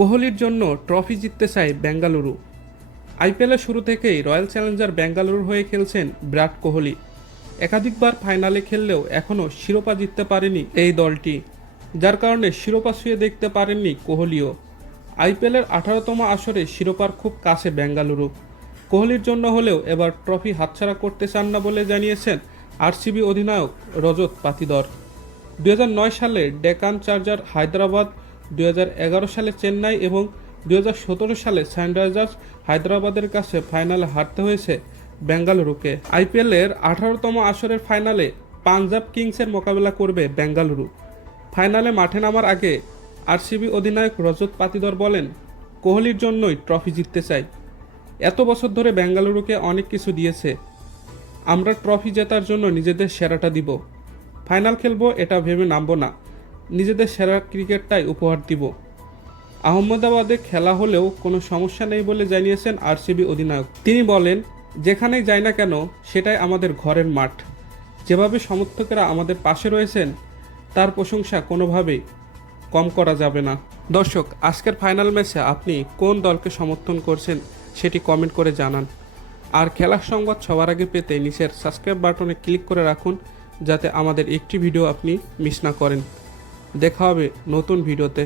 কোহলির জন্য ট্রফি জিততে চায় বেঙ্গালুরু। আইপিএলের শুরু থেকেই রয়্যাল চ্যালেঞ্জার বেঙ্গালুরুর হয়ে খেলছেন বিরাট কোহলি। একাধিকবার ফাইনালে খেললেও এখনও শিরোপা জিততে পারেনি এই দলটি, যার কারণে শিরোপা ছুঁয়ে দেখতে পারেননি কোহলিও। আইপিএলের 18তম আসরে শিরোপার খুব কাছে বেঙ্গালুরু। কোহলির জন্য হলেও এবার ট্রফি হাতছাড়া করতে চান না বলে জানিয়েছেন আরসিবি অধিনায়ক রজত পাতিদর। 2009 সালে ডেকান চার্জার হায়দ্রাবাদ, 2011 সালে চেন্নাই এবং 2017 সালে সানরাইজার্স হায়দ্রাবাদের কাছে ফাইনালে হারতে হয়েছে বেঙ্গালুরুকে। আইপিএলের 18তম আসরের ফাইনালে পাঞ্জাব কিংসের মোকাবেলা করবে বেঙ্গালুরু। ফাইনালে মাঠে নামার আগে আরসিবি অধিনায়ক রজত পাতিদর বলেন, কোহলির জন্যই ট্রফি জিততে চাই। এত বছর ধরে বেঙ্গালুরুকে অনেক কিছু দিয়েছে, আমরা ট্রফি জেতার জন্য নিজেদের সেরাটা দিব। ফাইনাল খেলবো এটা ভেবে নামবো না, নিজেদের সেরা ক্রিকেটটাই উপহার দিব। আহমেদাবাদে খেলা হলেও কোনো সমস্যা নেই বলে জানিয়েছেন আরসিবি অধিনায়ক। তিনি বলেন, যেখানেই যাই না কেন সেটাই আমাদের ঘরের মাঠ। যেভাবে সমর্থকেরা আমাদের পাশে রয়েছেন তার প্রশংসা কোনোভাবেই কম করা যাবে না। দর্শক, আজকের ফাইনাল ম্যাচে আপনি কোন দলকে সমর্থন করছেন সেটি কমেন্ট করে জানান। আর খেলার সংবাদ সবার আগে পেতে নিচের সাবস্ক্রাইব বাটনে ক্লিক করে রাখুন, যাতে আমাদের একটি ভিডিও আপনি মিস না করেন। দেখা হবে নতুন ভিডিওতে।